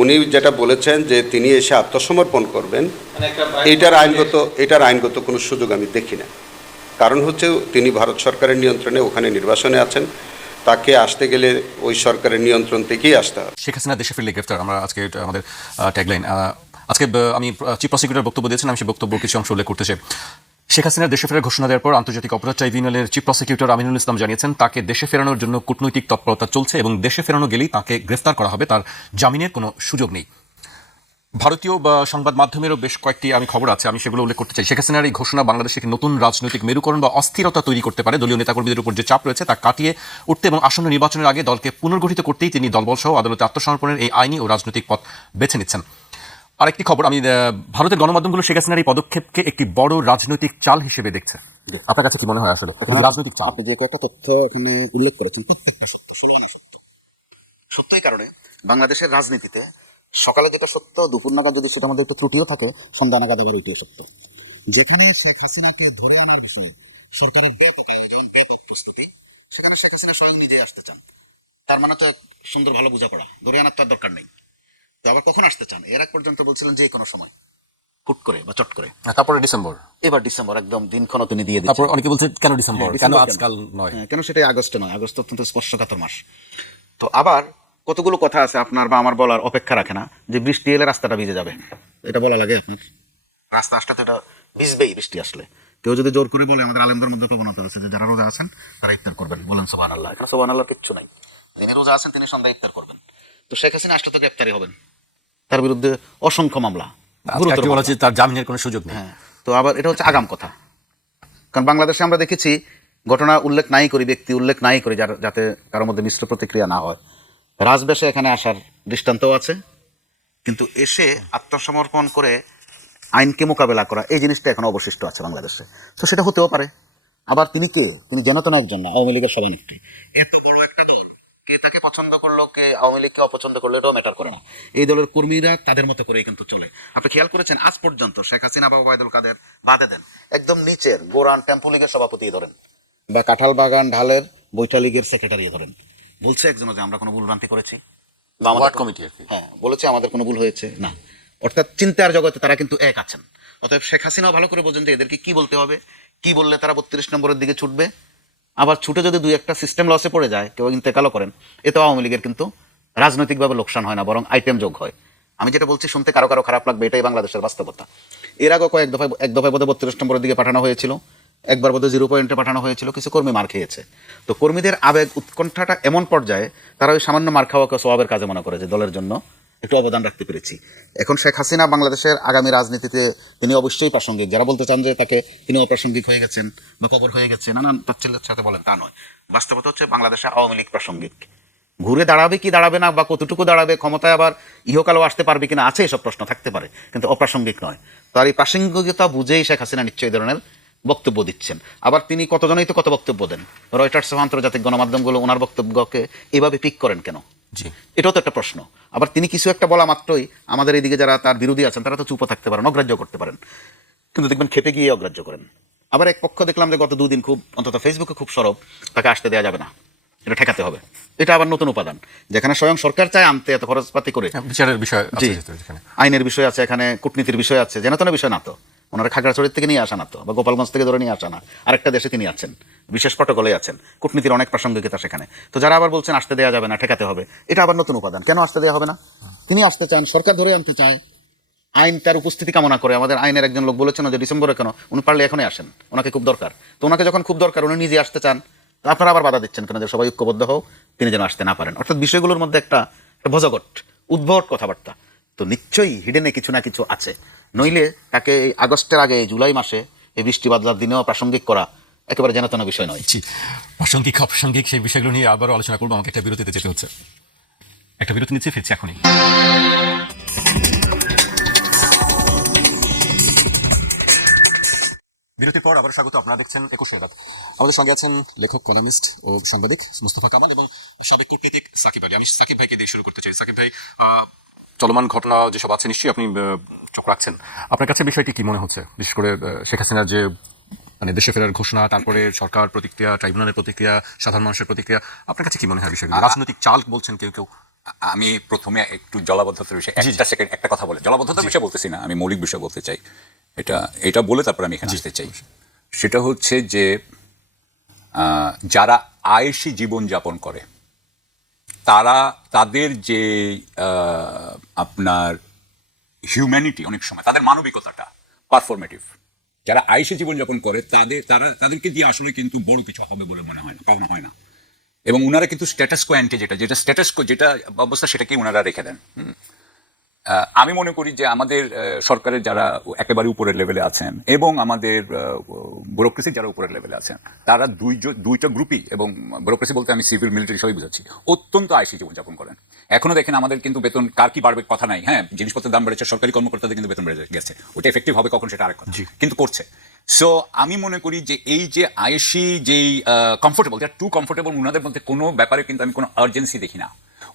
উনি যেটা বলেছেন যে তিনি এসে আত্মসমর্পণ করবেন, এটার আইনগত কোনো সুযোগ আমি দেখি না। কারণ হচ্ছে তিনি ভারত সরকারের নিয়ন্ত্রণে ওখানে নির্বাসনে আছেন, তাকে আসতে গেলে ওই সরকারের নিয়ন্ত্রণ থেকেই আসতে হবে। শেখ হাসিনা দেশে ফিরলে গ্রেফতার, আমরা আজকে আমাদের ট্যাগলাইন। আজকে আমি চিফ প্রসিকিউটর বক্তব্য দিয়েছিলাম, সেই বক্তব্য কিছু অংশ উল্লেখ করতেছে। শেখ হাসিনার দেশে ফেরার ঘোষণা দেওয়ার পর আন্তর্জাতিক অপরাধ ট্রাইব্যুনালের চিফ প্রসিকিউটর আমিনুল ইসলাম জানিয়েছেন তাকে দেশে ফেরানোর জন্য কূটনৈতিক তৎপরতা চলছে এবং দেশে ফেরানো গেলেই তাকে গ্রেফতার করা হবে, তার জামিনের কোনো সুযোগ নেই। ভারতীয় বা সংবাদ মাধ্যমেরও বেশ কয়েকটি আমি খবর আছে, আমি সেগুলো উল্লেখ করতে চাই। শেখ হাসিনার এই ঘোষণা বাংলাদেশে একটি নতুন রাজনৈতিক মেরুকরণ বা অস্থিরতা তৈরি করতে পারে। দলীয় নেতাকর্মীদের উপর যে চাপ রয়েছে তা কাটিয়ে উঠতে এবং আসন্ন নির্বাচনের আগে দলকে পুনর্গঠিত করতেই তিনি দলবলসহ আদালতে আত্মসমর্পণের এই আইনি ও রাজনৈতিক পথ বেছে নিচ্ছেন। আরেকটি খবর, আমি ভারতের গণমাধ্যমগুলো শেখ হাসিনার এই পদক্ষেপকে একটি বড় রাজনৈতিক চাল হিসেবে দেখছে। আপনার কাছে কি মনে হয় আসলে রাজনৈতিক চাল? আপনি যে কয়েকটা তথ্য এখানে উল্লেখ করেছেন প্রত্যেকটা সত্য, সমানে সত্য। সত্য এই কারণে বাংলাদেশের রাজনীতিতে সকালে যেটা সত্য, দুপুর নাগাদ যদি সেটা আমাদের একটু ত্রুটিও থাকে, সন্ধ্যা নাগাদ আবার ওইটাই সত্য। যেখানে শেখ হাসিনাকে ধরে আনার বিষয়ে সরকারের ব্যাপক আয়োজন, ব্যাপক প্রস্তুতি, সেখানে শেখ হাসিনা স্বয়ং নিজেই আসতে চান। তার মানে তো এক সুন্দর ভালো বোঝাপড়া, ধরে আনার তো আর দরকার নেই। তো আবার কখন আসতে চান? এর আগ পর্যন্ত বলছিলেন যে কোনো সময়, হুট করে বা চট করে। তারপরে ডিসেম্বর, এবার ডিসেম্বর একদম দিনক্ষণ তিনি দিয়ে তারপর দিচ্ছেন। অনেকে বলছে কেন ডিসেম্বর, কেন আজকাল নয়? কেন সেটাই আগস্টে নয়? আগস্ট অত্যন্ত স্পর্শকাতর মাস। তো আবার কতগুলো কথা আছে আপনার বা আমার বলার অপেক্ষা রাখে না, যে বৃষ্টি এলে রাস্তাটা ভিজে যাবে, এটা বলা লাগে আপনার? রাস্তা আসলে তো এটা ভিজবেই বৃষ্টি আসলে। কেউ যদি জোর করে বলে, আমাদের আলেমদের মধ্যে প্রবণতা হয়েছে যে যারা রোজা আছেন তারা ইফতার করবেন, বলেন সুবহানাল্লাহ। এখানে সুবহানাল্লাহ কিচ্ছু নাই, যিনি রোজা আছেন তিনি সন্ধ্যা ইফতার করবেন। তো শেখ হাসিনা আসলে তো গ্রেপ্তারি হবেন, তার বিরুদ্ধে অসংখ্য মামলা, গুরুতর মামলা। তার জামিনের কোনো সুযোগ নেই। হ্যাঁ, তো আবার এটা হচ্ছে আগাম কথা। কারণ বাংলাদেশে আমরা দেখেছি, ঘটনা উল্লেখ নাই করি, ব্যক্তি উল্লেখ নাই করি, যাতে কারোর মধ্যে মিশ্র প্রতিক্রিয়া না হয়। রাজবেশে এখানে আসার দৃষ্টান্তও আছে, কিন্তু এসে আত্মসমর্পণ করে আইনকে মোকাবেলা করা, এই জিনিসটা এখন অবশিষ্ট আছে বাংলাদেশে। তো সেটা হতেও পারে। আবার তিনি কে? তিনি যেন একজন না, আওয়ামী লীগের সভানেত্রী। এত বড় একটা দল, কে তাকে পছন্দ করলো, কে আওয়ামী লীগকে অপছন্দ করলো, এটাও ম্যাটার করে না। এই দলের কর্মীরা তাদের মতো করেই কিন্তু চলে। আপনি খেয়াল করেছেন, আজ পর্যন্ত শেখ হাসিনা বা ওবায়দুল কাদের বাদে দেন, একদম নিচের গোরান টেম্পো লীগের সভাপতি ধরেন বা কাঁঠাল বাগান ঢালের বৈঠা লীগের সেক্রেটারি ধরেন, বলছে একজনও যে আমরা কোনো ভুলভ্রান্তি করেছি বা আমাদের কমিটি আর কি, হ্যাঁ বলেছে আমাদের কোনো ভুল হয়েছে না। অর্থাৎ চিন্তার জগতে তারা কিন্তু এক আছেন। অতএব শেখ হাসিনাও ভালো করে বোঝেন যে এদেরকে কি বলতে হবে, কি বললে তারা 32 নম্বরের দিকে ছুটবে। আবার ছুটে যদি দুই একটা সিস্টেম লসে পড়ে যায়, কেউ ইন্তেকালও করেন, এতেও আওয়ামী লীগের কিন্তু রাজনৈতিকভাবে লোকসান হয় না, বরং আইটেম যোগ হয়। আমি যেটা বলছি শুনতে কারো কারো খারাপ লাগবে, এটাই বাংলাদেশের বাস্তবতা। এর আগে এক দফায় বোধহয় 32 নম্বরের দিকে পাঠানো হয়েছিল, একবার বোধহয় 0 পয়েন্টে পাঠানো হয়েছিল, কিছু কর্মী মার খেয়েছে। তো কর্মীদের আবেগ উৎকণ্ঠাটা এমন পর্যায়ে, তারা ওই সামান্য মার খাওয়াকে সওয়াবের কাজে মনে করে যে দলের জন্য একটু অবদান রাখতে পেরেছি। এখন শেখ হাসিনা বাংলাদেশের আগামী রাজনীতিতে তিনি অবশ্যই প্রাসঙ্গিক। যারা বলতে চান যে তাকে তিনি অপ্রাসঙ্গিক হয়ে গেছেন বা কবর হয়ে গেছে, নানান তাচ্ছিল্যের সাথে বলেন, তা নয়। বাস্তবতা হচ্ছে বাংলাদেশে আওয়ামী লীগ প্রাসঙ্গিক। ঘুরে দাঁড়াবে কি দাঁড়াবে না, বা কতটুকু দাঁড়াবে, ক্ষমতায় আবার ইহকালও আসতে পারবে কিনা, আছে এসব প্রশ্ন থাকতে পারে, কিন্তু অপ্রাসঙ্গিক নয়। তার এই প্রাসঙ্গিকতা বুঝেই শেখ হাসিনা নিশ্চয়ই ধরনের বক্তব্য দিচ্ছেন। আবার তিনি কতজনই তো কত বক্তব্য দেন, রয়টার্স সহ আন্তর্জাতিক গণমাধ্যমগুলো ওনার বক্তব্যকে এভাবে পিক করেন কেন? জি, এটাও তো একটা প্রশ্ন। আবার তিনি কিছু একটা বলা মাত্রই আমাদের এইদিকে যারা তার বিরোধী আছেন তারা তো চুপও থাকতে পারেন, অগ্রাহ্য করতে পারেন, কিন্তু দেখবেন খেপে গিয়ে অগ্রাহ্য করেন। আবার এক পক্ষ দেখলাম যে গত 2 দিন খুব, অন্তত ফেসবুকে খুব সরব, তাকে আসতে দেওয়া যাবে না, এটা ঠেকাতে হবে। এটা আবার নতুন উপাদান, যেখানে স্বয়ং সরকার চায় আনতে, এত খরচপাতি করে। বিচারের বিষয় আছে, আইনের বিষয় আছে, এখানে কূটনীতির বিষয় আছে, যেন তেন বিষয় না তো। ওনারা খাগড়াছড়ির থেকে নিয়ে আসা না তো, বা গোপালগঞ্জ থেকে ধরে নিয়ে আসা না, আরেকটা দেশে তিনি আছেন, বিশেষ প্রটোকলে আছেন, কূটনীতির অনেক প্রাসঙ্গিকতা সেখানে। তো যারা আবার বলছেন আসতে দেওয়া যাবে না, ঠেকাতে হবে, এটা আবার নতুন উপাদান। কেন আসতে দেওয়া হবে না? তিনি আসতে চান, সরকার ধরে আনতে চায়, আইন তার উপস্থিতি কামনা করে। আমাদের আইনের একজন লোক বলেছেন যে ডিসেম্বরে কেন, উনি পারলে এখনই আসেন, ওনাকে খুব দরকার। তো ওনাকে যখন খুব দরকার, উনি নিজে আসতে চান, তো আপনারা আবার বাধা দিচ্ছেন কেন যে সবাই ঐক্যবদ্ধ হোক, তিনি যেন আসতে না পারেন। অর্থাৎ বিষয়গুলোর মধ্যে একটা ভজগট, উদ্ভট কথাবার্তা। তো নিশ্চয়ই হিডেনে কিছু না কিছু আছে, নইলে তাকে এই আগস্টের আগে জুলাই মাসে এই বৃষ্টি বাদলার দিনেও প্রাসঙ্গিক করা একেবারে যেন তেন বিষয় নয়। প্রাসঙ্গিক অপ্রাসঙ্গিক সেই বিষয়গুলো নিয়ে আবারও আলোচনা করবো। আমাকে একটা বিরতিতে যেতে হচ্ছে, একটা বিরতি নিচ্ছে, ফিরছি এখনই। বিরতির পর আবার স্বাগত। আপনারা দেখছেন 21 রাত। আমাদের সঙ্গে আছেন লেখক, কলামিস্ট ও সাংবাদিক মুস্তফা কামাল এবং সাবেক কূটনীতিক সাকিব আলী। আমি সাকিব ভাইকে দিয়ে শুরু করতে চাই। সাকিব ভাই, চলমান ঘটনা যেসব আছে নিশ্চয়ই আপনি চোখ রাখছেন। আপনার কাছে বিষয়টি কি মনে হচ্ছে, বিশেষ করে শেখ হাসিনার যে মানে দেশে ফেরার ঘোষণা, তারপরে সরকার প্রতিক্রিয়া, ট্রাইব্যুনালের প্রতিক্রিয়া, সাধারণ মানুষের প্রতিক্রিয়া, আপনার কাছে কি মনে হয় বিষয়গুলো? রাজনৈতিক চাল বলছেন কেউ কেউ। আমি প্রথমে একটু জলাবদ্ধতার বিষয়ে একটা কথা বলে, জলাবদ্ধতার বিষয়ে বলতেছি না, আমি মৌলিক বিষয় বলতে চাই। এটা বলে তারপর আমি এখানে আসতে চাই। সেটা হচ্ছে যে যারা আয়েশি জীবন যাপন করে তাদের যে আপনার হিউম্যানিটি, অনেক সময় তাদের মানবিকতাটা পারফরমেটিভ। যারা আয়েশি জীবনযাপন করে তাদেরকে দিয়ে আসলে কিন্তু বড় কিছু হবে বলে মনে হয় না, কখনো হয় না। এবং উনারা কিন্তু স্ট্যাটাস কো অ্যান্টে যেটা অবস্থা সেটাকেই উনারা রেখে দেন। আমি মনে করি যে আমাদের সরকারের যারা একেবারে উপরের লেভেলে আছেন এবং আমাদের ব্যুরোক্রেসির যারা উপরের লেভেলে আছেন, তারা দুইটা গ্রুপই, এবং ব্যুরোক্রেসি বলতে আমি সিভিল মিলিটারি সবই বুঝাচ্ছি, অত্যন্ত আয়সী জীবনযাপন করেন। এখনো দেখেন আমাদের কিন্তু বেতন কার কি বাড়বে কথা নাই, হ্যাঁ জিনিসপত্রের দাম বেড়েছে, সরকারি কর্মকর্তাদের কিন্তু বেতন বেড়ে গেছে, ওটা এফেক্টিভ হবে কখন সেটা আরেক কথা, কিন্তু করছে। সো আমি মনে করি যে এই যে আয়েশি যেই কমফোর্টেবল, যারা টু কমফোর্টেবল, উনাদের মধ্যে কোনো ব্যাপারে কিন্তু আমি কোনো আর্জেন্সি দেখি না।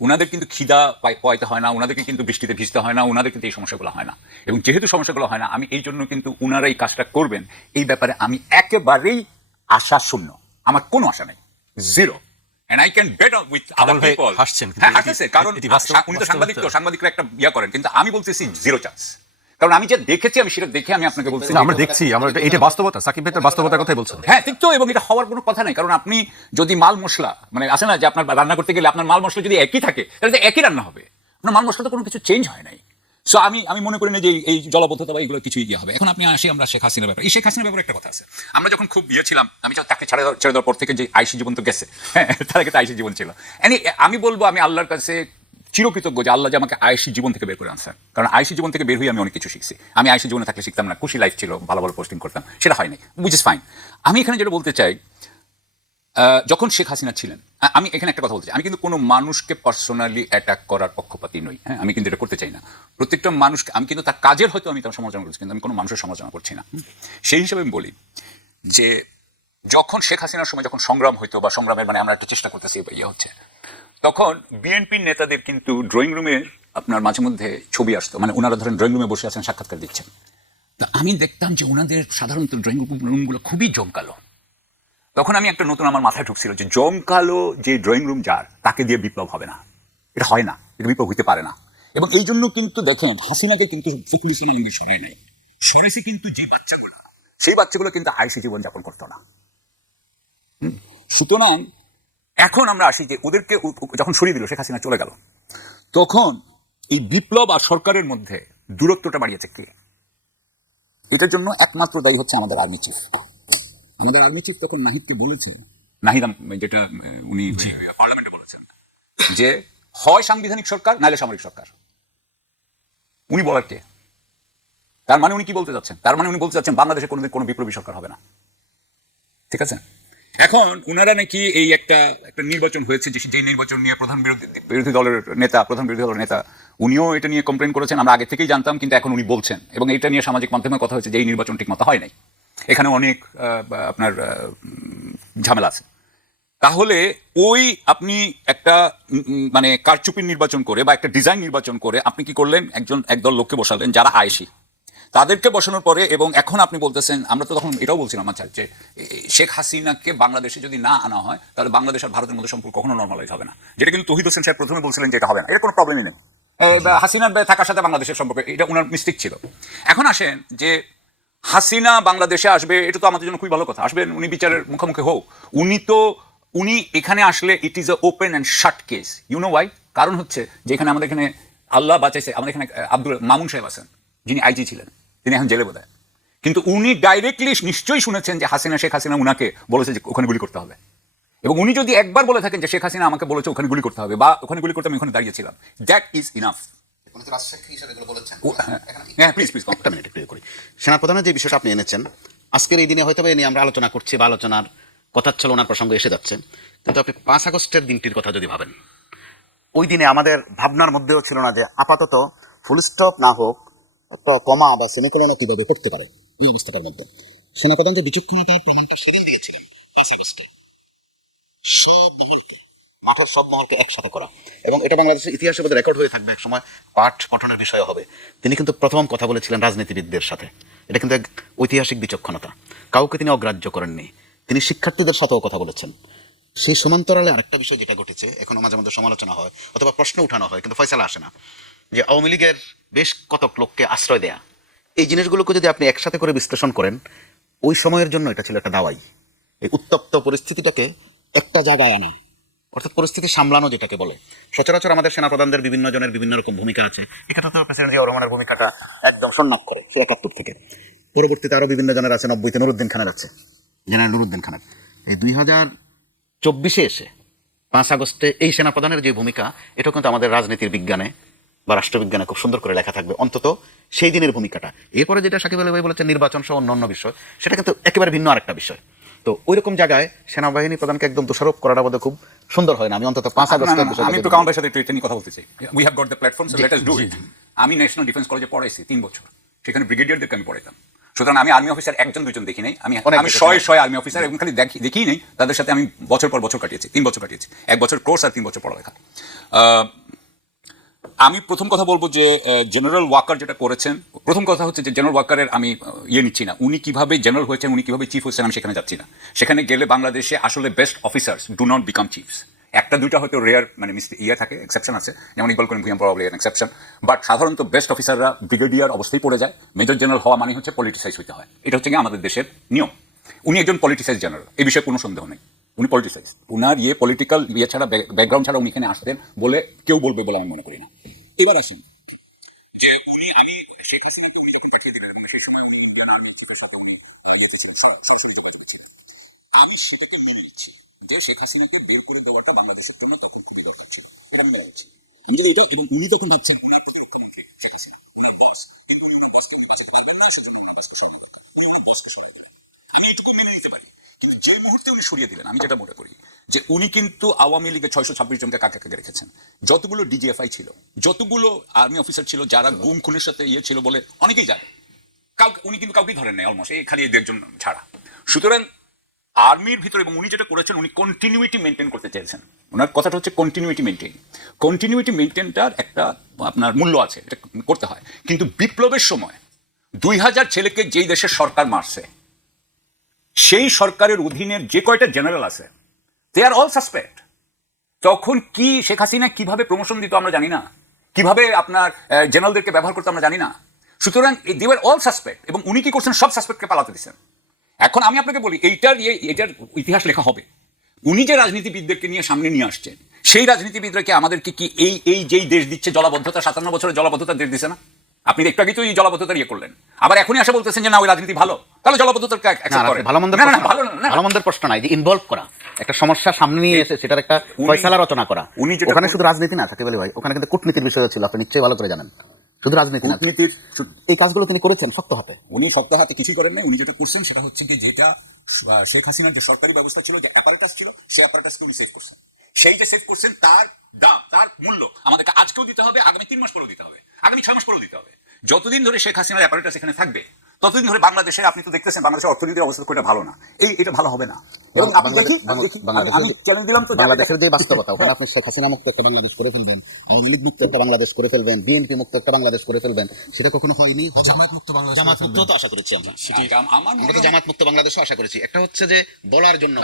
উনাদের কিন্তু খিদা পাইতে হয় না, উনাদেরকে কিন্তু বৃষ্টিতে ভিজতে হয় না, উনাদের কিন্তু এই সমস্যাগুলো হয় না। এবং যেহেতু সমস্যাগুলো হয় না, আমি এই জন্য কিন্তু উনারা এই কাজটা করবেন এই ব্যাপারে আমি একেবারেই আশা শূন্য, আমার কোনো আশা নেই, zero. And I can bet with other people. হ্যাঁ, হাসছে, কারণ উনি তো সাংবাদিকরা একটা ইয়া করেন, কিন্তু আমি বলতেছি জিরো চান্স। কারণ আমি যে দেখেছি, আমি সেটা দেখে আমি আপনাকে বলছি, আমরা দেখছি, আমরা এটা বাস্তবতা, সাকিব ভাই তার বাস্তবতার কথাই বলছেন। হ্যাঁ ঠিক তো, এবং এটা হওয়ার কোনো কথা নাই। কারণ আপনি যদি মাল মশলা মানে আসে না যে আপনার রান্না করতে গেলে আপনার মাল মশলা যদি একই থাকে তাহলে তো একই রান্না হবে, আপনার মাল মশলা তো কোনো কিছু চেঞ্জ হয় নাই। সো আমি মনে করি না যে এই জলবদ্ধতা বা এগুলো কিছু ইয়ে হবে। এখন আপনি আসি আমরা শেখ হাসিনার ব্যাপারে। এই শেখ হাসিনার ব্যাপারে একটা কথা আছে, আমরা যখন খুব ছিলাম, আমি চাকরি ছেড়ে দেওয়ার পর থেকে যে আইসি জীবন তো গেছে, হ্যাঁ তার আগে তো আইসি জীবন ছিল। আমি বলবো আমি আল্লাহর কাছে চিরকৃতজ্ঞ যে আল্লাহ যে আমাকে আইসি জীবন থেকে বের করে আনছে। কারণ আইসি জীবন থেকে বের হয়ে আমি অনেক কিছু শিখছি। আমি আইসি জীবনে থাকলে শিখতাম না, খুশি লাইফ ছিল, ভালো ভালো পোস্টিং করতাম, সেটা হয়নি, উইচ ইজ ফাইন। আমি এখানে যেটা বলতে চাই, যখন শেখ হাসিনা ছিলেন, আমি এখানে একটা কথা বলতে চাই, আমি কিন্তু কোনো মানুষকে পার্সোনালি অ্যাটাক করার পক্ষপাতী নই, হ্যাঁ আমি কিন্তু এটা করতে চাই না। প্রত্যেকটা মানুষকে আমি কিন্তু তার কাজের হয়তো আমি তার সমালোচনা করছি, কিন্তু আমি কোনো মানুষের সমালোচনা করছি না। সেই হিসেবে আমি বলি যে যখন শেখ হাসিনার সময় যখন সংগ্রাম হইতো বা সংগ্রামের মানে আমরা একটা চেষ্টা করতেছি ইয়ে হচ্ছে, তখন বিএনপির নেতাদের কিন্তু ড্রয়িং রুমে আপনার মাঝে মধ্যে ছবি আসতো, মানে ওনারা ধরেন ড্রয়িং রুমে বসে আছেন, সাক্ষাৎকার দিচ্ছেন, তা আমি দেখতাম যে ওনাদের সাধারণত ড্রয়িং রুমগুলো খুবই জমকালো। তখন আমি একটা নতুন আমার মাথায় ঢুকছিল যে জমকালো যে ড্রয়িং রুম যার, তাকে দিয়ে বিপ্লব হবে না, এটা হয় না, এটা বিপ্লব হইতে পারে না। এবং এই জন্য কিন্তু দেখেন হাসিনাকে কিন্তু সরিয়ে নেয়, সরেছে কিন্তু যে বাচ্চাগুলো, সেই বাচ্চাগুলো কিন্তু আইসি জীবন যাপন করতো না। সুতরাং এখন আমরা আসি যে ওদেরকে যখন সরিয়ে দিল, শেখ হাসিনা চলে গেল, তখন এই বিপ্লব আর সরকারের মধ্যে দূরত্বটা বাড়িয়েছে কে? এটার জন্য একমাত্র দায়ী হচ্ছে আমাদের আর্মি চিফ। আমাদের আর্মি চিফ তখন নাহিদকে বলেছেন, নাহিদ যেটা উনি পার্লামেন্টে বলেছেন যে হয় সাংবিধানিক সরকার নাহলে সামরিক সরকার। উনি বলার কে? তার মানে উনি কি বলতে যাচ্ছেন? তার মানে উনি বলতে যাচ্ছেন বাংলাদেশে কোনোদিন কোনো বিপ্লবী সরকার হবে না, ঠিক আছে? এখন উনারা নাকি এই একটা নির্বাচন হয়েছে, যে নির্বাচন নিয়ে প্রধান বিরোধী দলের নেতা উনিও এটা নিয়ে কমপ্লেন করেছেন, আমরা আগে থেকেই জানতাম, কিন্তু এখন উনি বলছেন, এবং এটা নিয়ে সামাজিক মাধ্যমে কথা হয়েছে যে এই নির্বাচন ঠিক মতো হয় নাই, এখানে অনেক আপনার ঝামেলা আছে। তাহলে ওই আপনি একটা মানে কারচুপির নির্বাচন করে বা একটা ডিজাইন নির্বাচন করে আপনি কি করলেন, একদল লোককে বসালেন যারা আয়েশি, তাদেরকে বসানোর পরে, এবং এখন আপনি বলতেছেন, আমরা তো তখন এটাও বলছিলাম আচ্ছা যে শেখ হাসিনাকে বাংলাদেশে যদি না আনা হয় তাহলে বাংলাদেশ আর ভারতের মধ্যে সম্পর্ক কখনো নর্মালাইজ হবে না, যেটা কিন্তু তৌহিদ হোসেন সাহেব প্রথমে বলছিলেন যে এটা হবে না, এটা কোনো প্রবলেমই নেই, হাসিনার থাকার সাথে বাংলাদেশের সম্পর্ক, এটা ওনার মিস্টেক ছিল। এখন আসেন যে হাসিনা বাংলাদেশে আসবে, এটা তো আমাদের জন্য খুবই ভালো কথা, আসবেন, উনি বিচারের মুখোমুখি হোক। উনি এখানে আসলে it is a open and shut case, you know why? কারণ হচ্ছে যে এখানে আমাদের এখানে আল্লাহ বাঁচাইছে, আমাদের এখানে আব্দুল মামুন সাহেব আছেন, যিনি আইজি ছিলেন, তিনি এখন জেলে বোধহয়, কিন্তু উনি ডাইরেক্টলি নিশ্চয়ই শুনেছেন যে শেখ হাসিনা উনাকে বলেছে যে ওখানে গুলি করতে হবে, এবং উনি যদি একবার বলে থাকেন যে শেখ হাসিনা আমাকে বলেছে ওখানে গুলি করতে হবে বা ওখানে গুলি করতে আমি ওখানে দাঁড়িয়েছিলাম, দ্যাট ইজ ইনাফ। হ্যাঁ প্লিজ একটা মিনিট একটু করি। সেনাপ্রধানের যে বিষয়টা আপনি এনেছেন আজকের এই দিনে হয়তো এ নিয়ে আমরা আলোচনা করছি বা আলোচনার কথা ছিল, ওনার প্রসঙ্গ এসে যাচ্ছে, কিন্তু আপনি 5 আগস্টের দিনটির কথা যদি ভাবেন, ওই দিনে আমাদের ভাবনার মধ্যেও ছিল না যে আপাতত ফুল স্টপ না হোক, কমা বা সেমিকোলনও কিভাবে করতে পারে ওই অবস্থাটার মধ্যে। সেনাপ্রধান যে বিচক্ষণতার প্রমাণটা সেদিন দিয়েছিলেন 5 আগস্টে, সব মহলকে, মাঠের সব মহলকে একসাথে করা, এবং এটা বাংলাদেশের ইতিহাসে বোধহয় রেকর্ড হয়ে থাকবে, এক সময় পাঠ পঠনের বিষয় হবে। তিনি কিন্তু প্রথম কথা বলেছিলেন রাজনীতিবিদদের সাথে, এটা কিন্তু এক ঐতিহাসিক বিচক্ষণতা, কাউকে তিনি অগ্রাহ্য করেননি। তিনি শিক্ষার্থীদের সাথেও কথা বলেছেন, সেই সমান্তরালে আরেকটা বিষয় যেটা ঘটেছে, এখনো মাঝে মধ্যে সমালোচনা হয় অথবা প্রশ্ন উঠানো হয় কিন্তু ফয়সালা আসে না, যে আওয়ামী লীগের বেশ কতক লোককে আশ্রয় দেয়া, এই জিনিসগুলোকে যদি আপনি একসাথে করে বিশ্লেষণ করেন, ওই সময়ের জন্য এটা ছিল একটা দাওয়াই। এই উত্তপ্ত পরিস্থিতিটাকে একটা জায়গায় আনা, অর্থাৎ পরিস্থিতি সামলানো যেটাকে বলে। সচরাচর আমাদের সেনাপ্রধানদের বিভিন্ন জনের বিভিন্ন রকম ভূমিকা আছে, এখানে তো প্রেসিডেন্ট জিয়াউর রহমানের ভূমিকাটা একদম সন্ন্যাস করে সে 71 থেকে। পরবর্তীতে আরো বিভিন্ন জনের আছে, 90-তে নুরুদ্দিন খানের আছে, জেনারেল নুরুদ্দিন খানের। এই 2024-এ এসে 5 আগস্টে এই সেনাপ্রধানের যে ভূমিকা, এটা কিন্তু আমাদের রাজনীতির বিজ্ঞানে বা রাষ্ট্রবিজ্ঞানে খুব সুন্দর করে লেখা থাকবে, অন্তত সেই দিনের ভূমিকাটা। এরপরে যেটা সাকিব আলী ভাই বলেছেন নির্বাচন সহ অন্য অন্য বিষয়, সেটা কিন্তু একেবারে ভিন্ন আরেকটা বিষয়। তো ওই রকম জায়গায় সেনাবাহিনী প্রধানকে একদম দোষারোপ করাটা বোধহয় খুব সুন্দর হয় না। আমি অন্তত 5 আগস্টের বিষয়টা আমি একটু কামাল ভাইয়ের সাথে একটু এটা নিয়ে কথা বলতে চাই। We have got the platform, so let us do it. আমি ন্যাশনাল ডিফেন্স কলেজে পড়াইছি 3 বছর, সেখানে ব্রিগেডিয়ারদেরকে আমি পড়াইতাম। সুতরাং আমি আর্মি অফিসার একজন দুজন দেখি নাই, আমি শয়ে আর্মি অফিসার এবং খালি দেখি নেই, তাদের সাথে আমি বছর পর বছর কাটিয়েছি, 3 বছর কাটিয়েছি, 1 বছর কোর্স আর 3 বছর পড়ালেখা। আমি প্রথম কথা বলবো যে জেনারেল ওয়াকার যেটা করেছেন, প্রথম কথা হচ্ছে যে জেনারেল ওয়াকারের আমি নিচ্ছি না, উনি কিভাবে জেনারেল হয়েছেন, উনি কিভাবে চিফ হয়েছেন, আমি সেখানে যাচ্ছি না। সেখানে গেলে বাংলাদেশে আসলে best officers do not become chiefs. একটা দুইটা হয়তো রেয়ার মানে থাকে, এক্সেপশন আছে, যেমন Iqbal Karim Bhuiyan probably an exception, but সাধারণত বেস্ট অফিসাররা ব্রিগেডিয়ার অবস্থায় পড়ে যায়। মেজর জেনারেল হওয়া মানে হচ্ছে পলিটিসাইজ হতে হয়, এটা হচ্ছে আমাদের দেশের নিয়ম। উনি একজন পলিটিসাইজ জেনারেল, এই বিষয়ে কোনো সন্দেহ নেই, উনি পলিটিসাইজ। উনার পলিটিক্যাল ছাড়া, ব্যাকগ্রাউন্ড ছাড়া উনি এখানে আসতেন বলে কেউ বলবে বলে আমি মনে করি না। এবার আসেন যে আমি শেখ হাসিনাকে উনি যখন পাঠিয়ে দিলেন, সেই সময় উনি ইন্ডিয়ান আর্মি চিফের সাথে উনি সরাসরি যোগাযোগ ছিলেন, আমি সেটাকে মেনে নিচ্ছি যে শেখ হাসিনাকে বের করে দেওয়াটা বাংলাদেশের জন্য তখন খুবই দরকার ছিল। আমি যদি এটা, এবং উনি তখন ভাবছেন আমি এটুকু মেনে নিতে পারি, কিন্তু যে মুহূর্তে উনি সরিয়ে দিলেন, আমি যেটা মনে করি যে উনি কিন্তু আওয়ামী লীগের 626 জনকে কাকে কাকে রেখেছেন, যতগুলো ডিজিএফআই ছিল, যতগুলো আর্মি অফিসার ছিল যারা গুম খুনের সাথে ছিল বলে অনেকেই জানে, কাউকে উনি কিন্তু কাউকেই ধরেন নাই অলমোস্ট, এই খালি একজন ছাড়া। সুতরাং আর্মির ভিতরে, এবং উনি যেটা করেছেন, উনি কন্টিনিউইটি মেনটেন করতে চেয়েছেন। ওনার কথাটা হচ্ছে কন্টিনিউইটি মেনটেন। কন্টিনিউইটি মেনটেনটার একটা আপনার মূল্য আছে, এটা করতে হয়। কিন্তু বিপ্লবের সময় 2000 ছেলেকে যেই দেশের সরকার মারছে, সেই সরকারের অধীনের যে কয়টা জেনারেল আছে, দে আর অল সাসপেক্ট। তখন কি শেখ হাসিনা কিভাবে প্রমোশন দিত আমরা জানি না, কিভাবে আপনার জেনারেলদেরকে ব্যবহার করতে আমরা জানি না। সুতরাং দে আর অল সাসপেক্ট, এবং উনি কি করছেন, সব সাসপেক্টকে পালাতে দিচ্ছেন। এখন আমি আপনাকে বলি, এইটার ইতিহাস লেখা হবে। উনি যে রাজনীতিবিদদেরকে নিয়ে সামনে নিয়ে আসছেন, সেই রাজনীতিবিদরা কি আমাদেরকে কি এই যেই দেশ দিচ্ছে, জলাবদ্ধতা, 57 বছরের জলাবদ্ধতার দেশ দিচ্ছে না? আপনি একটু আগে তো এই জলাবদ্ধতার করলেন, আবার এখনই আসা বলতেছেন যে না ওই রাজনীতি ভালো, তাহলে জলাবদ্ধতার ভালো মন্দের প্রশ্ন নাই, যে ইনভলভ করা, একটা সমস্যা সামনে নিয়ে এসে সেটার একটা ফয়সালা রচনা করা। উনি ওখানে শুধু রাজনীতি না থাকে বলে ভাই, ওখানে কিন্তু কূটনীতির বিষয় ছিল, আপনি নিশ্চয়ই ভালো করে জানেন। শুধু রাজনীতি না, এই কাজগুলো তিনি করেছেন শক্ত হাতে। উনি শক্ত হাতে কিছুই করেন নাই। উনি যেটা করছেন সেটা হচ্ছে যে যেটা শেখ হাসিনার যে সরকারি ব্যবস্থা ছিল, যে অ্যাপারেটাস ছিল, সেই অ্যাপারেটাসকে উনি সেভ করছেন। সেই যে সেভ করছেন, তার দাম, তার মূল্য আমাদেরকে আজকেও দিতে হবে, আগামী 3 মাস পরেও দিতে হবে, আগামী 6 মাস পরেও দিতে হবে। যতদিন ধরে শেখ হাসিনার অ্যাপারেটাস এখানে থাকবে, ততদিন ধরে বাংলাদেশে, আপনি তো দেখতেছেন বাংলাদেশের অর্থনীতির অবস্থা খুব ভালো না, এটা ভালো হবে না। এবং আপনি আমি চ্যালেঞ্জ দিলাম তো, বাংলাদেশের যে বাস্তবতা, ওখানে আপনি শেখ হাসিনা মুক্ত একটা বাংলাদেশ করে ফেলবেন, আওয়ামী লীগ মুক্ত একটা বাংলাদেশ করে ফেলবেন, বিএনপি মুক্ত একটা বাংলাদেশ করে ফেলবেন, সেটা কখনো হয়নি। জামাত মুক্ত বাংলাদেশ, জামাত মুক্ত তো আশা করেছি আমরা, আমরা তো জামাত মুক্ত বাংলাদেশও আশা করেছি। একটা হচ্ছে যে বলার জন্য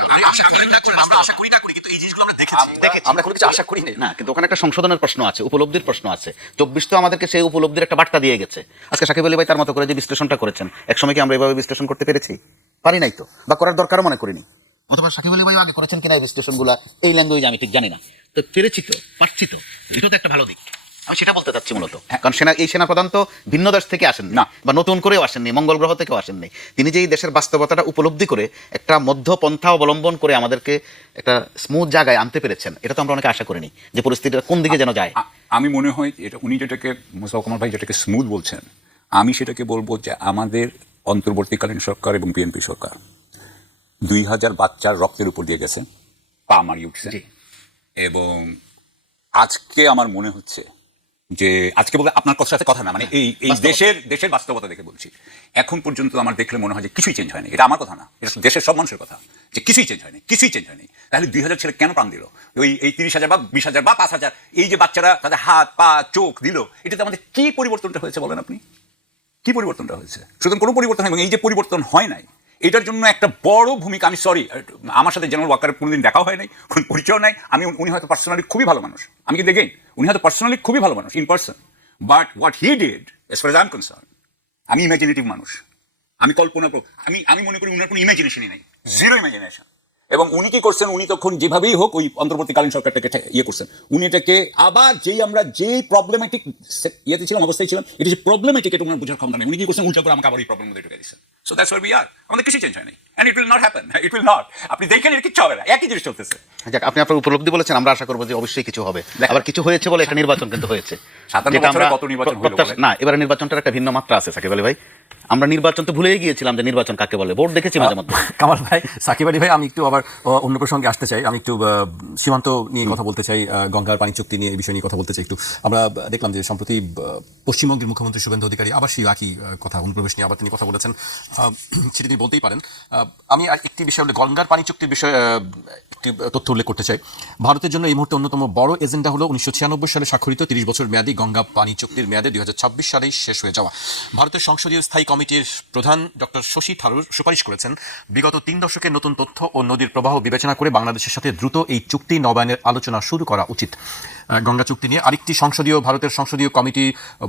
আমরা আশা করি না করি, কিন্তু এই জিনিসগুলো আমরা দেখেছি, আমরা কোনো কিছু আশা করি না। কিন্তু ওখানে একটা সংশোধনের প্রশ্ন আছে, উপলব্ধির প্রশ্ন আছে। 24 তো আমাদেরকে সেই উপলব্ধির একটা বার্তা দিয়ে গেছে। আজকে সাকিব আলী ভাই তার মতো করে যে বিশ্লেষণটা করেছেন, একসময় কি আমরা এভাবে বিশ্লেষণ করতে পেরেছি? পারি নাই তো, বা করার দরকারও মনে করিনি। অথবা সাকিব আলী ভাই আগে করেছেন কিনা এই বিশ্লেষণগুলো, এই ল্যাঙ্গুয়েজ আমি ঠিক জানি না। তো পেরেছি তো, পারছি তো, এটা তো একটা ভালো দিক। আমি সেটা বলতে চাচ্ছি মূলত, কারণ এই সেনাপ্রধান তো ভিন্ন দেশ থেকে আসেন না, বা নতুন করেও আসেননি, মঙ্গল গ্রহ থেকেও আসেননি। তিনি যে এই দেশের বাস্তবতাটা উপলব্ধি করে একটা মধ্যপন্থা অবলম্বন করে আমাদেরকে একটা স্মুথ জায়গায় আনতে পেরেছেন, এটা তো আমরা অনেকে আশা করিনি, যে পরিস্থিতিটা কোন দিকে যেন যায়। আমি মনে হয় এটা উনি যেটাকে, মোশাররফ কামাল ভাই যেটাকে স্মুথ বলছেন, আমি সেটাকে বলবো যে আমাদের অন্তর্বর্তীকালীন সরকার এবং বিএনপি সরকার 2000 বাচ্চার রক্তের উপর দিয়ে গেছে, পা মারিয়ে উঠছে। এবং আজকে আমার মনে হচ্ছে যে, আজকে বলতে আপনার সাথে কথা না, মানে এই দেশের বাস্তবতা দেখে বলছি, এখন পর্যন্ত আমার দেখলে মনে হয় যে কিছুই চেঞ্জ হয়নি। এটা আমার কথা না, এটা দেশের সব মানুষের কথা, যে কিছুই চেঞ্জ হয়নি। তাহলে 2000 ছেলে কেন প্রাণ দিল? এই 30,000 বা 20,000 বা 5,000 এই যে বাচ্চারা তাদের হাত পা চোখ দিল, এটাতে আমাদের কি পরিবর্তনটা হয়েছে বলেন আপনি? কি পরিবর্তনটা হয়েছে? সুতরাং কোনো পরিবর্তন হয়, এবং এই যে পরিবর্তন হয় নাই, এটার জন্য একটা বড় ভূমিকা, আমি সরি, আমার সাথে জেনারেল ওয়াকারের কোনোদিন দেখা হয় নাই, কোনো পরিচয় নাই, উনি হয়তো পার্সোনালি খুবই ভালো মানুষ, আমি কিন্তু দেখেন উনি হয়তো পার্সোনালি খুবই ভালো মানুষ in person, but what he did as far as I am concerned, আমি ইমাজিনেটিভ মানুষ, আমি কল্পনা আমি মনে করি উনার কোনো ইমাজিনেশনই নেই, জিরো ইমাজিনেশন। এবং উনি কি করছেন, উনি তখন যেভাবেই হোক ওই অন্তর্বর্তীকালীন সরকারটাকে ইয়ে করছেন, উনি এটাকে আবার আমরা যেই প্রবলেমেটিক ইয়েতে ছিলাম, অবস্থায় ছিলাম, এটা যে প্রবলেমেটিক এটা ওনার বোঝার ক্ষমতা নেই, উনি কি করছেন উল্টা করে আমাকে আবার এই প্রবলেম মধ্যে ঢুকে দিচ্ছেন। So that's where we are, আমাদের কিছু চেঞ্জ হয় নাই, and it will not happen, it will not, আপনি দেখেন এর কিচ্ছু হবে না, একই জিনিস চলতেছে। যাক, আপনি আপনার উপলব্ধি বলেছেন, আমরা আশা করবো যে অবশ্যই কিছু হবে। আবার কিছু হয়েছে বলে একটা নির্বাচন কিন্তু হয়েছে, 57 যেটা বছরে আমরা কত নির্বাচন হলো বলেন? না, এবারে নির্বাচনটার একটা ভিন্ন মাত্রা আছে সাকিব আলী ভাই। আমরা নির্বাচন তো ভুলেই গিয়েছিলাম যে নির্বাচন কাকে বলে, ভোট দেখেছি মাঝে মধ্যে। কামাল ভাই, সাকিব আলী ভাই, আমি একটু আবার অন্য প্রসঙ্গে আসতে চাই। আমি একটু সীমান্ত নিয়ে কথা বলতে চাই, গঙ্গার পানি চুক্তি নিয়ে, এই বিষয় নিয়ে কথা বলতে চাই একটু। আমরা দেখলাম যে সম্প্রতি পশ্চিমবঙ্গের মুখ্যমন্ত্রী শুভেন্দু অধিকারী আবার সেই একই কথা, অনুপ্রবেশ নিয়ে আবার তিনি কথা বলেছেন, সেটি তিনি বলতেই পারেন। আমি আর একটি বিষয় হলো গঙ্গার পানি চুক্তির বিষয়ে একটি তথ্য উল্লেখ করতে চাই। ভারতের জন্য এই মুহূর্তে অন্যতম বড় এজেন্ডা হলো 1996 সালে স্বাক্ষরিত 30 বছর মেয়াদী গঙ্গা পানি চুক্তির মেয়াদে 2026 সালেই শেষ হয়ে যাওয়া। ভারতের সংসদীয় স্থায়ী কমিটির প্রধান ডক্টর শশী থারুর সুপারিশ করেছেন, বিগত 3 দশকের নতুন তথ্য ও নদীর প্রবাহ বিবেচনা করে বাংলাদেশের সাথে দ্রুত এই চুক্তি নবায়নের আলোচনা শুরু করা উচিত। গঙ্গা চুক্তি নিয়ে আরেকটি ভারতের সংসদীয় কমিটি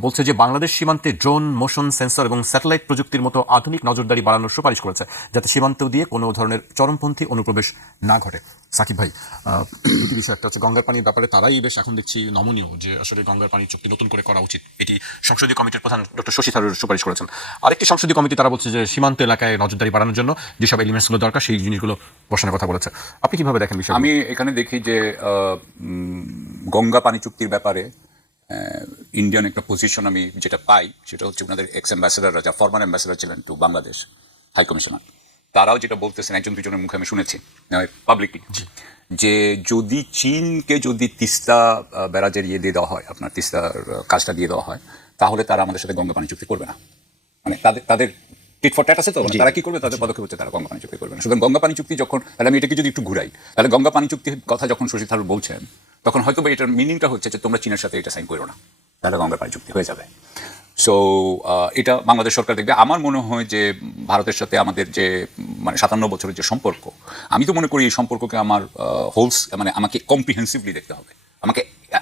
বলছে যে বাংলাদেশ সীমান্তে ড্রোন, মোশন সেন্সর এবং স্যাটেলাইট প্রযুক্তির মতো আধুনিক নজরদারি বাড়ানোর সুপারিশ করেছে, যাতে সীমান্ত দিয়ে কোনো ধরনের চরমপন্থী অনুপ্রবেশ না ঘটে। সাকিব ভাই, দুটি বিষয়, একটা হচ্ছে গঙ্গার পানির ব্যাপারে তারাই বেশ এখন দেখছি নমনীয় যে আসলে গঙ্গার পানির চুক্তি নতুন করে করা উচিত, এটি সংসদীয় কমিটির প্রধান ডক্টর শশী থারুর সুপারিশ করেছেন। আরেকটি সংসদীয় কমিটি তারা বলছে যে সীমান্ত এলাকায় নজরদারি বাড়ানোর জন্য যেসব এলিমেন্টসগুলো দরকার সেই জিনিসগুলো বসানোর কথা বলেছে। আপনি কিভাবে দেখেন বিষয়? আমি এখানে দেখি যে গঙ্গা পানি চুক্তির ব্যাপারে ইন্ডিয়ান একটা পজিশন আমি যেটা পাই, সেটা হচ্ছে ওনাদের এক্স অ্যাম্বাসেডাররা, যা ফরমার অ্যাম্বাসেডার ছিলেন টু বাংলাদেশ, হাই কমিশনার, তারাও যেটা বলতেছেন একজন দুজনের মুখে আমি শুনেছি পাবলিকলি, যে যদি চীনকে যদি তিস্তা ব্যারাজের ইয়ে দিয়ে দেওয়া হয়, আপনার তিস্তার কাজটা দিয়ে দেওয়া হয়, তাহলে তারা আমাদের সাথে গঙ্গা পানি চুক্তি করবে না। মানে তাদের টিট ফর ট্যাট আছে তো, তারা কি করবে, তাদের পদক্ষেপ হচ্ছে তারা গঙ্গা পানি চুক্তি করবে না। সুতরাং গঙ্গা পানি চুক্তি যখন, তাহলে আমি এটাকে যদি একটু ঘুরাই, তাহলে গঙ্গা পানি চুক্তির কথা যখন শশী থারুর বলছেন, তখন হয়তো এটার মিনিংটা হচ্ছে যে তোমরা চীনের সাথে এটা সাইন করো না, তাহলে গঙ্গা পানি চুক্তি হয়ে যাবে। সো এটা বাংলাদেশ সরকার দেখবে। আমার মনে হয় যে ভারতের সাথে আমাদের যে মানে 57 বছরের যে সম্পর্ক, আমি তো মনে করি এই সম্পর্ককে আমার আমাকে কম্প্রিহেন্সিভলি দেখতে হবে।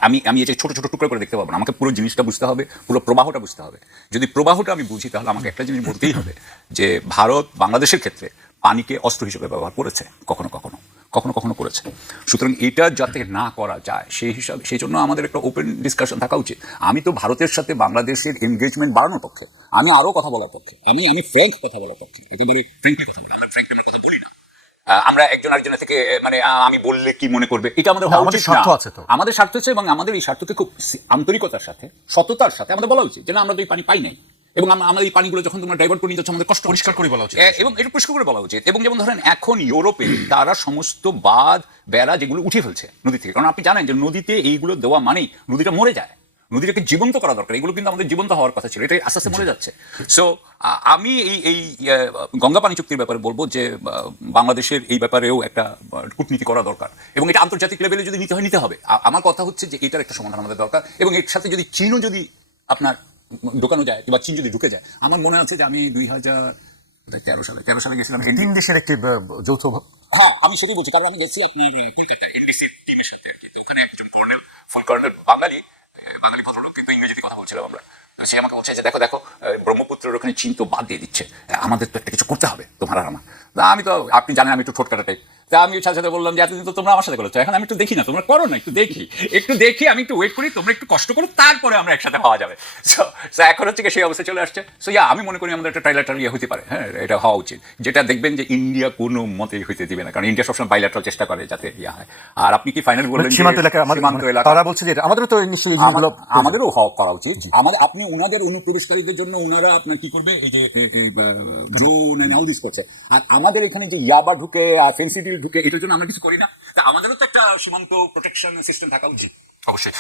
আমি এই যে ছোট ছোট টুকরো করে দেখতে পাবো না, আমাকে পুরো জিনিসটা বুঝতে হবে, পুরো প্রবাহটা বুঝতে হবে। যদি প্রবাহটা আমি বুঝি, তাহলে আমাকে একটা জিনিস বলতেই হবে যে ভারত বাংলাদেশের ক্ষেত্রে পানিকে অস্ত্র হিসেবে ব্যবহার করেছে, কখনো কখনো করেছে। সুতরাং এটা যাতে না করা যায় সেই জন্য আমাদের একটা ওপেন ডিসকাশন থাকা উচিত। আমি তো ভারতের সাথে বাংলাদেশের এনগেজমেন্ট বাড়ানোর পক্ষে, আমি আরো কথা বলার পক্ষে, আমি ফ্র্যাঙ্ক কথা বলার পক্ষে, একেবারে ফ্র্যাঙ্কলি কথা বলি, আমরা ফ্র্যাঙ্কলি কথা বলি না। আমরা একজন আরেকজনের থেকে মানে আমি বললে কি মনে করবে, এটা আমাদের হওয়া উচিত না। আমাদের স্বার্থ আছে, এবং আমাদের এই স্বার্থকে খুব আন্তরিকতার সাথে, সততার সাথে আমাদের বলা উচিত যে না, আমরা তো এই পানি পাই নাই, এবং আমরা এই পানিগুলো যখন তোমরা ডাইভার্ট করে নিয়ে যাচ্ছ, আমাদের কষ্ট পরিষ্কার করে বলা উচিত, এবং এটা পরিষ্কার করে বলা উচিত। এবং যেমন ধরেন এখন ইউরোপে তারা সমস্ত বাঁধ বেড়া যেগুলো উঠে ফেলছে নদী থেকে, কারণ আপনি জানেন যে নদীতে এইগুলো দেওয়া মানেই নদীটা মরে যায়, নদীটাকে জীবন্ত করা দরকার। এগুলো কিন্তু আমাদের জীবন্ত হওয়ার কথা ছিল, এটাই আস্তে আস্তে মরে যাচ্ছে। সো আমি এই গঙ্গা পানি চুক্তির ব্যাপারে বলবো যে বাংলাদেশের এই ব্যাপারেও একটা কূটনীতি করা দরকার, এবং এটা আন্তর্জাতিক লেভেলে যদি নিতে হয় নিতে হবে। আমার কথা হচ্ছে যে এটার একটা সমাধান আমাদের দরকার, এবং এর সাথে যদি চীনও যদি আপনার ঢোকানো যায়, কিংবা চীন যদি ঢুকে যায়, আমার মনে আছে যে আমি 2013 সালে গেছিলাম 3 দেশের একটি যৌথ, হ্যাঁ আমি সেটাই বলছি, কারণ আমি গেছি আপনার কলকাতা এনডিসি টিমের সাথে, ওখানে একজন কর্নেল বাঙালি ভদ্রলোক, কিন্তু ইংরেজিতে কথা বলছিলাম আমরা। সে আমাকে বলছে যে দেখো ব্রহ্মপুত্রের ওখানে চীন তো বাদ দিয়ে দিচ্ছে, আমাদের তো একটা কিছু করতে হবে তোমার আর আমার। আমি তো, আপনি জানেন আমি একটু ঠোঁটকাটা টাইপ, তা আমি সাথে বললাম যে এতদিন তো তোমরা আমার সাথে করেছো, এখন আমি একটু দেখি না, তোমরা করো না, একটু দেখি, আমি একটু ওয়েট করি, তোমরা একটু কষ্ট করো, তারপরে আমরা একসাথে পাওয়া যাবে। সো এখন হচ্ছে কি সেই অবস্থা চলে আসছে। সো আমি মনে করি আমাদের একটা ট্রাইলাটারাল ইয়ে হতে পারে, হ্যাঁ এটা হওয়া উচিত, যেটা দেখবেন যে ইন্ডিয়া কোনো মতেই হইতে দিবে না, কারণ ইন্ডিয়া সবসময় বাইল্যাটারাল চেষ্টা করে যাতে ইয়া হয়। আর আপনি কি ফাইনাল বললেন সীমান্ত এলাকা, তারা বলছে যে আমাদেরও তো নিশ্চয়ই আমাদেরও হওয়া করা উচিত। আপনি ওনাদের অনুপ্রবেশকারীদের জন্য ওনারা আপনার কি করবে, এই যে ড্রোন এন্ড অল দিস করছে, আর আমাদের এখানে যে ইয়াবা ঢুকে ফেন্সিডিল ঢুকে, এটার জন্য আমরা কিছু করি না। তা আমাদেরও তো একটা সীমান্ত প্রোটেকশন সিস্টেম থাকা উচিত। অবশ্যই।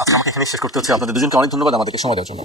আজকে আমাকে এখানে শেষ করতে হচ্ছে। আপনাদের দুজনকে অনেক ধন্যবাদ আমাদেরকে সময় দেওয়ার জন্য।